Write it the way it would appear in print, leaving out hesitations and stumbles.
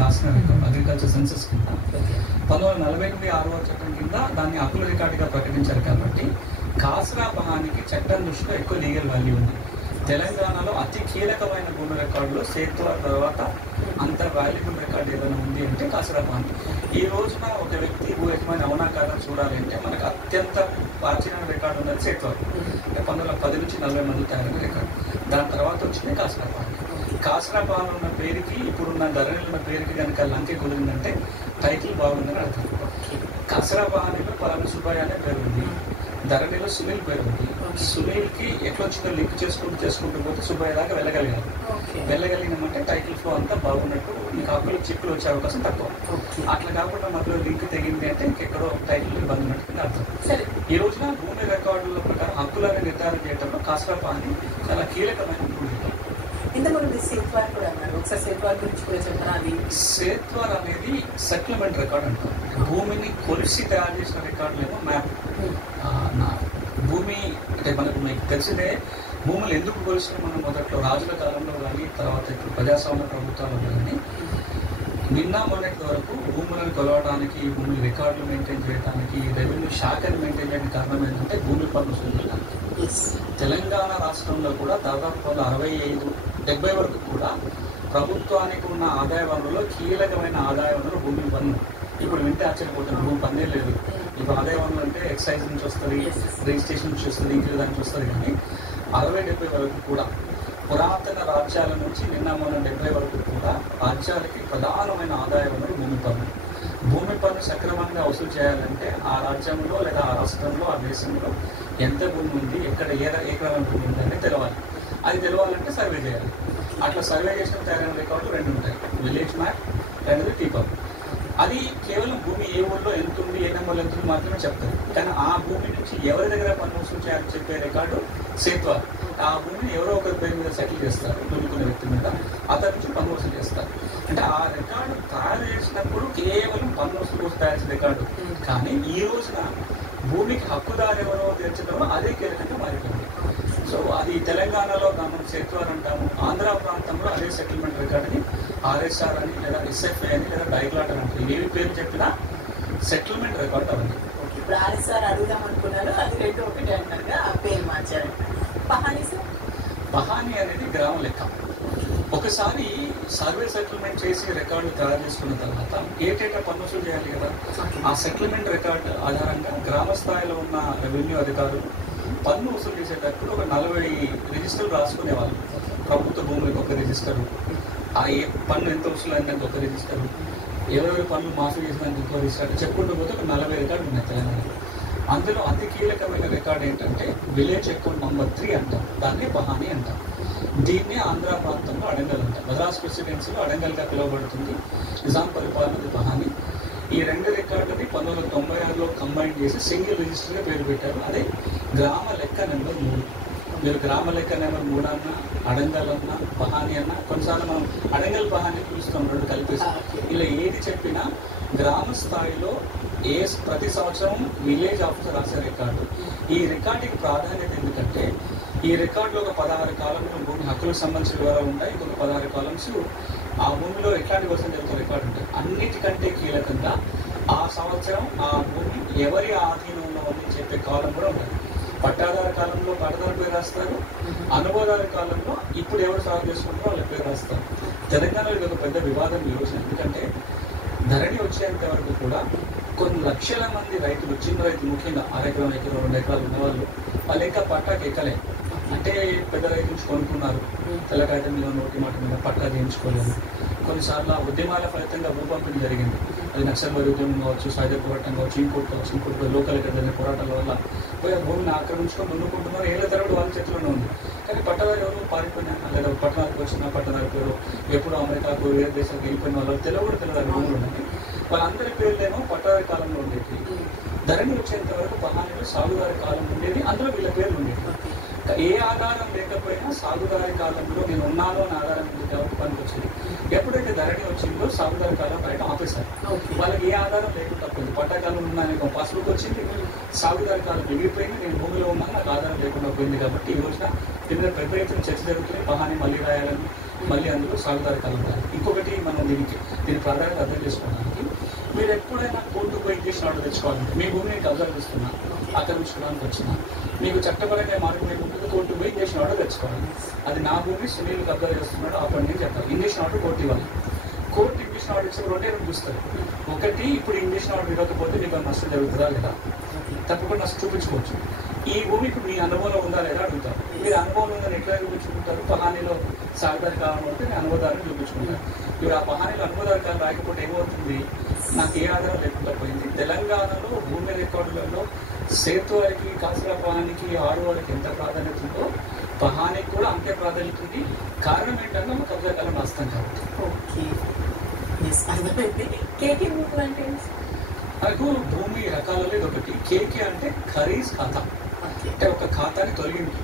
రాసిన agriculture census కింద 1948 6వ చట్టం కింద దాన్ని హక్కుల రికార్డుగా ప్రకటించారు కాబట్టి కాసరా పహానికి చట్టం దృష్టిలో ఎక్కువ లీగల్ వాల్యూ ఉంది. తెలంగాణలో అతి కీలకమైన భూమి రికార్డులో సేత్వ తర్వాత అంత వాల్యుబుల్ రికార్డు ఏదైనా ఉంది అంటే కాసరా పహాని. ఈ రోజున ఒక వ్యక్తి భూ యజమాని అవునా కాదని చూడాలి అంటే మనకు అత్యంత ప్రాచీన రికార్డు ఉన్నది సేత్వ, అంటే 1910 నుంచి 40 మంది తయారైన రికార్డు. దాని తర్వాత వచ్చింది కాసరా పహాని. కాసరా పహాన్ ఉన్న పేరుకి ఇప్పుడున్న ధరణిలో ఉన్న పేరుకి కనుక లంకె కుదిరిందంటే టైటిల్ బాగుందని అర్థం. కాసరా పహానిలో పలానా సుబ్బయ్య అనే పేరు ఉంది, ధరణిలో సునీల్ పేరు ఉంది. సునీల్కి ఎట్లా వచ్చిందో లింక్ చేసుకుంటూ పోతే సుబ్బయ్య దాకా వెళ్ళగలిగినామంటే టైటిల్ ఫ్లో అంతా బాగున్నట్టు, నీకు హక్కులు చిక్కులు వచ్చే అవకాశం తక్కువ. అట్లా కాకుండా మధ్యలో లింక్ తెగింది అంటే ఇంకెక్కడో టైటిల్ ఇబ్బంది ఉన్నట్టు అర్థం. ఈ రోజున భూమి రికార్డుల ప్రకారం హక్కులను నిర్ధారణ చేయడంలో కాసరా పహాని చాలా కీలకమైన భూమి రికార్డు. సేత్వార్ అనేది సెటిల్మెంట్ రికార్డ్ అంటారు. భూమిని కొలిసి తయారు చేసిన రికార్డులేమో మ్యాప్. భూమి అంటే మనకు మీకు తెలిసిందే, భూములు ఎందుకు కొలిసిన మనం మొదట్లో రాజుల కాలంలో కానీ తర్వాత ఇప్పుడు ప్రజాస్వామ్య ప్రభుత్వాలలో కానీ నిన్న మొన్నటి వరకు భూములను కొలవడానికి, భూమి రికార్డులు మెయింటైన్ చేయడానికి, రెవెన్యూ శాఖను మెయింటైన్ చేయడానికి కారణం ఏంటంటే భూమి పన్ను వసూలు. తెలంగాణ రాష్ట్రంలో కూడా దాదాపు 65-70 వరకు కూడా ప్రభుత్వానికి ఉన్న ఆదాయ వనరులో కీలకమైన ఆదాయ వనరు భూమి పన్ను. ఇప్పుడు వింటే ఆశ్చర్యపోతుంది, భూమి పన్నే లేదు. ఇప్పుడు ఆదాయ వనరులు అంటే ఎక్సైజ్ నుంచి వస్తుంది, రిజిస్ట్రేషన్ నుంచి వస్తుంది, ఇంటి దానికి వస్తుంది. కానీ 60-70 వరకు కూడా పురాతన రాజ్యాల నుంచి నిన్న మొన్న 70 వరకు కూడా రాజ్యాలకి ప్రధానమైన ఆదాయ వనరు భూమి పన్ను. భూమి పన్ను సక్రమంగా వసూలు చేయాలంటే ఆ రాజ్యంలో లేదా ఆ రాష్ట్రంలో ఆ దేశంలో ఎంత భూమి ఉంది, ఎక్కడ ఏ రకమైన భూమి ఉంది అనేది తెలవాలి. అది తెలవాలంటే సర్వే చేయాలి. అట్లా సర్వే చేసిన తయారైన రికార్డులు 2 ఉంటాయి, విలేజ్ మ్యాప్, రెండోది టీపప్. అది కేవలం భూమి ఏ ఊళ్ళో ఎంత ఉంది, ఏ నెంబర్లో ఎంత ఉంది మాత్రమే చెప్తారు. కానీ ఆ భూమి నుంచి ఎవరి దగ్గర పన్ను వసూలు చేయాలని చెప్పే రికార్డు సేత్వ. ఆ భూమిని ఎవరో ఒకరి పేరు మీద సెటిల్ చేస్తారు, దున్నుకునే వ్యక్తి మీద, అతని నుంచి పన్ను వసూలు చేస్తారు. అంటే ఆ రికార్డు తయారు చేసినప్పుడు కేవలం పన్ను వసూలు కోసం తయారు చేసిన రికార్డు. కానీ ఈ రోజున భూమికి హక్కుదారు ఎవరో తెచ్చడం అదే కీలకంగా మారిపోయింది. సో అది తెలంగాణలో మనం సేత్వార్ అంటాము, ఆంధ్ర ప్రాంతంలో అదే సెటిల్మెంట్ రికార్డుని ఆర్ఎస్ఆర్ అని లేదా ఎస్ఎఫ్ఐ అని లేదా డైగ్లాట్ అని అంటారు. ఏవి పేరు చెప్పినా సెటిల్మెంట్ రికార్డు అవన్నీ. ఇప్పుడు ఆర్ఎస్ఆర్ అడుగుదాం అనుకున్నారు, అది 2 ఒకటే అంటారు, ఆ పేరు మార్చారు. పహాని అనేది గ్రామ లెక్క. ఒకసారి సర్వే సెటిల్మెంట్ చేసి రికార్డు తయారు చేసుకున్న తర్వాత ఏటేటా పన్ను వసూలు చేయాలి కదా. ఆ సెటిల్మెంట్ రికార్డు ఆధారంగా గ్రామ స్థాయిలో ఉన్న రెవెన్యూ అధికారులు పన్ను వసూలు చేసేటప్పుడు ఒక 40 రిజిస్టర్లు రాసుకునేవాళ్ళు. ప్రభుత్వ భూములకు ఒక రిజిస్టరు, ఆ పన్ను ఎంత వసూలు అయిందని ఒక రిజిస్టరు, ఎవరెవరి పన్ను మాఫీ చేసినందుకు ఇంకో రిజిస్టర్, చెప్పుకుంటూ పోతే ఒక 40 రికార్డులు ఉన్నాయి తెలంగాణలో. అందులో అతి కీలకమైన రికార్డు ఏంటంటే విలేజ్ అకౌంట్ నంబర్ 3 అంటాం, దాన్ని పహాని అంటాం. దీన్ని ఆంధ్ర ప్రాంతంలో అడంగల్ అంటాం. మద్రాస్ ప్రెసిడెన్సీలో అడంగల్గా పిలువబడుతుంది. నిజాం పరిపాలనది పహాని. ఈ 2 రికార్డుని 1996లో కంబైన్ చేసి సింగిల్ రిజిస్టర్గా పేరు పెట్టారు. అదే గ్రామ లెక్క నెంబర్ 3. మీరు గ్రామ లెక్క నెంబర్ 3 అన్నా, అడంగల్ అన్నా, పహాని అన్నా, కొన్నిసార్లు మనం అడంగల్ పహాని పిలుస్తాం, 2 కలిపేసి. ఇలా ఏది చెప్పినా గ్రామ స్థాయిలో ప్రతి సంవత్సరం విలేజ్ ఆఫీసర్ రాసే రికార్డు. ఈ రికార్డుకి ప్రాధాన్యత ఎందుకంటే ఈ రికార్డులో ఒక 16 కాలంలో భూమి హక్కులకు సంబంధించిన వివరాలు ఉంటాయి, ఇంకొక 16 కాలమ్స్ ఆ భూమిలో ఎట్లాంటి వర్షం జరుగుతున్న రికార్డు ఉంటాయి. అన్నిటికంటే కీలకంగా ఆ సంవత్సరం ఆ భూమి ఎవరి ఆధీనంలో ఉందని చెప్పే కాలం కూడా ఉంటుంది. పట్టాదారు కాలంలో పట్టాదారు పేరు రాస్తారు, అనుభవదారు కాలంలో ఇప్పుడు ఎవరు సాగు చేసుకుంటారో వాళ్ళ పేరు రాస్తారు. తెలంగాణలో ఇది ఒక పెద్ద వివాదం ఈ రోజు. ఎందుకంటే ధరణి వచ్చేంత వరకు కూడా కొన్ని లక్షల మంది రైతులు, చిన్న రైతులు ముఖ్యంగా 1 ఎకరం, 1 ఎకరం, 2 ఎకరాలు ఉన్నవాళ్ళు వాళ్ళు ఇంకా పట్టాకి ఎక్కలే. అంటే పెద్ద రైతు నుంచి కొనుక్కున్నారు, తెల్లకాయత మీద, నోటి మాట మీద పట్టా చేయించుకోలేదు. కొన్నిసార్లు ఉద్యమాల ఫలితంగా భూ పంపిణీ జరిగింది. అది నక్సల్బరీ ఉద్యమం కావచ్చు, సాయుధ పోరాటం కావచ్చు, ఇంకోటి లోకల్ జరిగిన పోరాటాల వల్ల పోయి ఆ భూమిని ఆక్రమించుకొని దున్నుకుంటున్నారు. ఏళ్ళ తరబడి వాళ్ళ చేతిలోనే ఉంది. కానీ పట్టదారు ఎవరు పారిపోయినా లేదా పట్టణాలకు వచ్చిన పట్టదారు పేరు ఎప్పుడు అమెరికాకు వేరే దేశాలకు వెళ్ళిపోయిన వాళ్ళు తెలియదు భూములు ఉన్నాయి. వాళ్ళందరి పేర్లేమో పట్టదారి కాలంలో ఉండేది. ధరణి వచ్చేంత వరకు పహానిలో సాగుదారి కాలం ఉండేది, అందులో వీళ్ళ పేర్లు ఉండేది. ఏ ఆధారం లేకపోయినా సాగుదారి కాలంలో నేను ఉన్నాను అని ఆధారం ఉంది కాబట్టి పనికి వచ్చింది. ఎప్పుడైతే ధరణి వచ్చిందో సాగుదారి కాలం రాయడం ఆపేశారు. వాళ్ళకి ఏ ఆధారం లేకుండా పోయింది. పట్టాకాలం ఉన్నాను పాస్బుక్ వచ్చింది, సాగుదారి కాలం మిగిలిపోయింది, నేను భూమిలో ఉన్నాను, నాకు ఆధారం లేకుండా పోయింది. కాబట్టి ఈ రోజున కింద పెద్ద చర్చ జరుగుతుంది, పహాని మళ్ళీ రాయాలని, మళ్ళీ అందులో సాగుదారి కాలం రాయాలి. ఇంకొకటి మనం దీనికి దీని ప్రాధాన్యత అర్థం చేసుకోవడానికి మీరు ఎప్పుడైనా కోర్టుకు పోయి ఇంజక్షన్ ఆర్డర్ తెచ్చుకోవాలంటే మీ భూమిని కబ్జా చేస్తున్నా ఆక్రమించుకోవడానికి వచ్చినా మీకు చట్టపరంగా మార్గం ఏముంటుంది కోర్టుకు పోయి ఇంజక్షన్ ఆర్డర్ తెచ్చుకోవాలి. అది నా భూమి సునీల్ కబ్జా చేస్తున్నాడు ఆపండి అని చెప్పాలి. ఇంజక్షన్ ఆర్డర్ కోర్టు ఇవ్వాలి. కోర్టు ఇంజక్షన్ ఆర్డర్ ఇచ్చి రెండే రెండు చూస్తారు. ఒకటి ఇప్పుడు ఇంజక్షన్ ఆర్డర్ ఇవ్వకపోతే మీకు నష్టం జరుగుతుందా లేదా, తప్పకుండా నష్టం చూపించుకోవచ్చు. ఈ భూమికి మీ అనుభవం ఉందా లేదా అడుగుతారు. మీరు అనుభవం ఉందని ఎట్లా చూపించుకుంటారు? పహానీలో సాగుదారి కాలం అంటే నేను అనుభవదారుని చూపించుకుంటారు. ఇప్పుడు ఆ పహానీలో అనుభవదారు కాలం రాకపోతే ఏమవుతుంది? నాకు ఏ ఆధారం లేకుండా పోయింది. తెలంగాణలో భూమి రికార్డులలో సేతువారికి కాసుల పహానికి ఆరువారికి ఎంత ప్రాధాన్యత ఉందో పహానికి కూడా అంతే ప్రాధాన్యత ఉంది. కారణం ఏంటంటే మా కబ్జా కాలం రాస్తాం కాబట్టి. మనకు భూమి రకాలలో ఇది ఒకటి. కేకే అంటే ఖరీజ్ ఖాతా, అంటే ఒక ఖాతాని తొలగింపు.